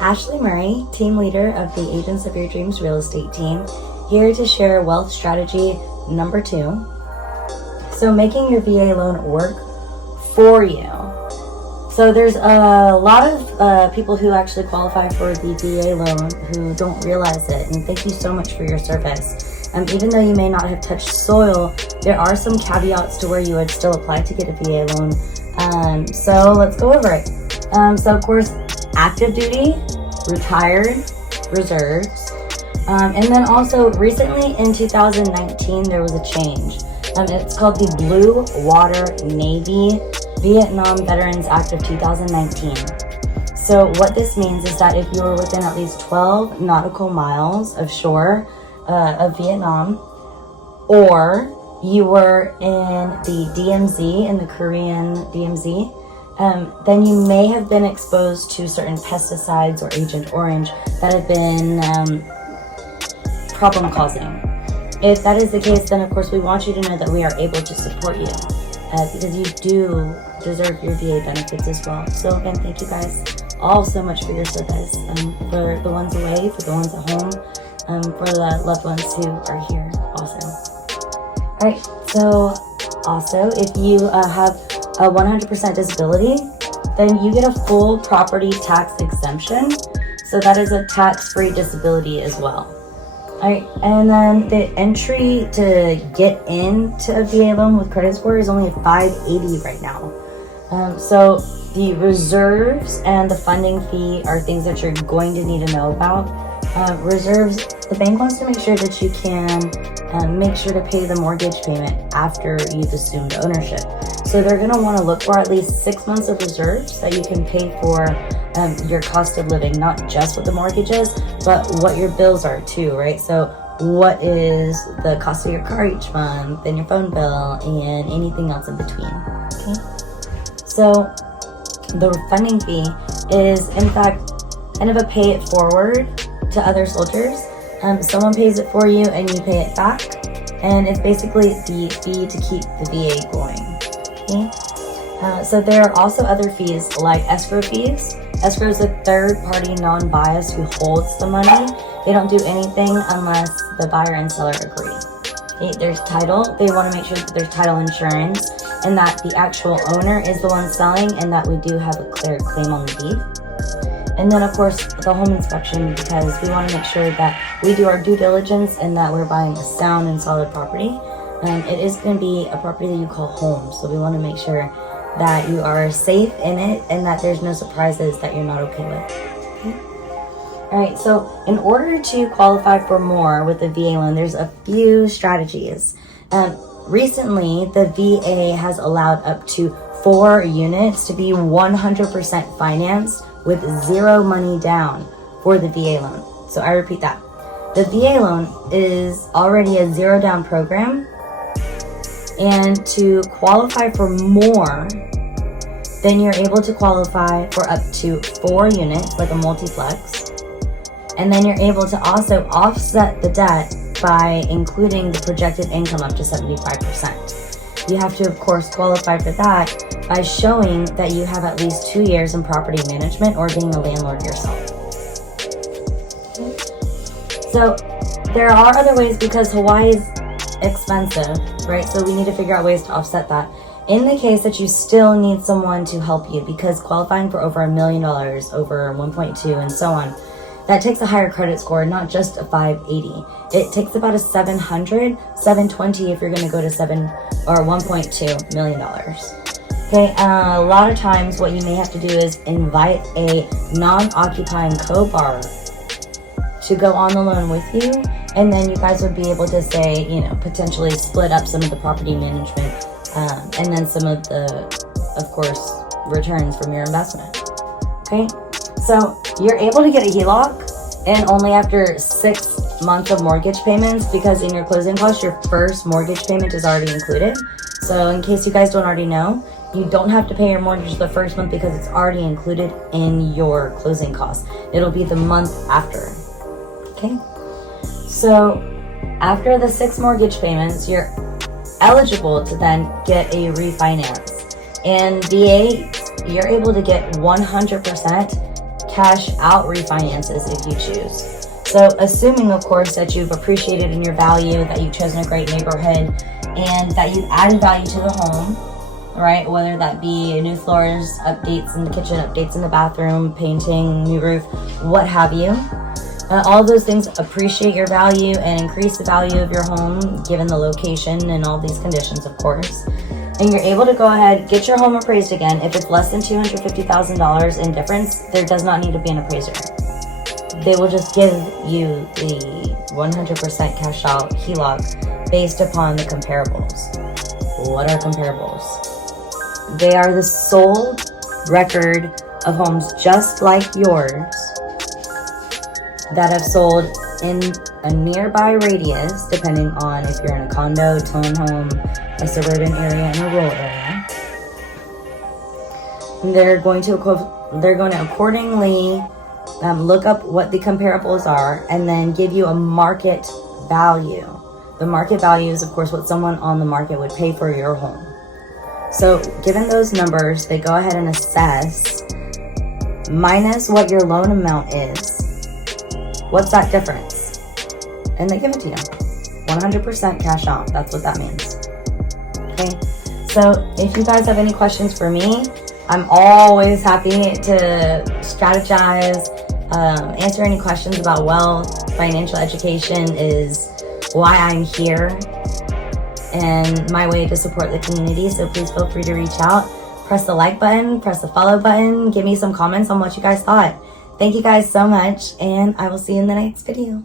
Ashley Murray, team leader of the Agents of Your Dreams real estate team, here to share wealth strategy number 2. So making your VA loan work for you. So there's a lot of people who actually qualify for the VA loan who don't realize it, and thank you so much for your service. Even though you may not have touched soil, there are some caveats to where you would still apply to get a VA loan. So let's go over it. So of course, active duty, retired, reserves, and then also recently in 2019 there was a change. It's called the Blue Water Navy Vietnam Veterans Act of 2019. So what this means is that if you were within at least 12 nautical miles of shore of Vietnam, or you were in the DMZ, in the Korean DMZ, then you may have been exposed to certain pesticides or Agent Orange that have been problem causing. If that is the case, then of course we want you to know that we are able to support you because you do deserve your VA benefits as well. So again, thank you guys all so much for your service, for the ones away, for the ones at home, for the loved ones who are here also. All right, so also if you have a 100% disability, then you get a full property tax exemption. So that is a tax-free disability as well. All right, and then the entry to get into a VA loan with credit score is only 580 right now. So the reserves and the funding fee are things that you're going to need to know about. Reserves, the bank wants to make sure that you can make sure to pay the mortgage payment after you've assumed ownership. So they're going to want to look for at least 6 months of reserves that you can pay for your cost of living, not just what the mortgage is, but what your bills are too, right? So what is the cost of your car each month, and your phone bill, and anything else in between, okay? So the funding fee is, in fact, kind of a pay it forward to other soldiers. Someone pays it for you and you pay it back, and it's basically the fee to keep the VA going. Okay? So there are also other fees like escrow fees. Escrow is a third-party non-biased who holds the money. They don't do anything unless the buyer and seller agree. Okay? There's title. They want to make sure that there's title insurance and that the actual owner is the one selling and that we do have a clear claim on the deed. And then of course the home inspection, because we want to make sure that we do our due diligence and that we're buying a sound and solid property. It is going to be a property that you call home, so we want to make sure that you are safe in it and that there's no surprises that you're not okay with. Okay? All right, so in order to qualify for more with the VA loan, there's a few strategies. Recently, the VA has allowed up to 4 units to be 100% financed with 0 money down for the VA loan. So I repeat that. The VA loan is already a 0 down program, and to qualify for more, then you're able to qualify for up to 4 units, like a multiplex, and then you're able to also offset the debt by including the projected income up to 75%. You have to, of course, qualify for that by showing that you have at least 2 years in property management or being a landlord yourself. So there are other ways, because Hawaii is expensive, right? So we need to figure out ways to offset that. In the case that you still need someone to help you, because qualifying for over $1 million, over 1.2 and so on, that takes a higher credit score, not just a 580. It takes about a 700, 720 if you're going to go to $1.2 million. Okay, a lot of times what you may have to do is invite a non-occupying co-borrower to go on the loan with you, and then you guys would be able to say, potentially split up some of the property management, and then some of the, of course, returns from your investment. Okay, so you're able to get a HELOC, and only after 6 months of mortgage payments, because in your closing costs, your first mortgage payment is already included. So in case you guys don't already know, you don't have to pay your mortgage the first month because it's already included in your closing costs. It'll be the month after. Okay, so after the 6 mortgage payments, you're eligible to then get a refinance. And VA, you're able to get 100% cash out refinances if you choose. So assuming, of course, that you've appreciated in your value, that you've chosen a great neighborhood, and that you've added value to the home, right? Whether that be new floors, updates in the kitchen, updates in the bathroom, painting, new roof, what have you. All those things appreciate your value and increase the value of your home, given the location and all these conditions, of course. And you're able to go ahead, get your home appraised again. If it's less than $250,000 in difference, there does not need to be an appraiser. They will just give you the 100% cash out HELOC based upon the comparables. What are comparables? They are the sole record of homes just like yours that have sold in a nearby radius, depending on if you're in a condo, townhome, a suburban area, and a rural area. And they're going to accordingly look up what the comparables are and then give you a market value. The market value is, of course, what someone on the market would pay for your home. So given those numbers, they go ahead and assess minus what your loan amount is. What's that difference? And they give it to you. 100% cash out. That's what that means. Okay. So if you guys have any questions for me, I'm always happy to strategize, answer any questions about wealth. Financial education is why I'm here and my way to support the community. So please feel free to reach out. Press the like button, press the follow button, give me some comments on what you guys thought. Thank you guys so much, and I will see you in the next video.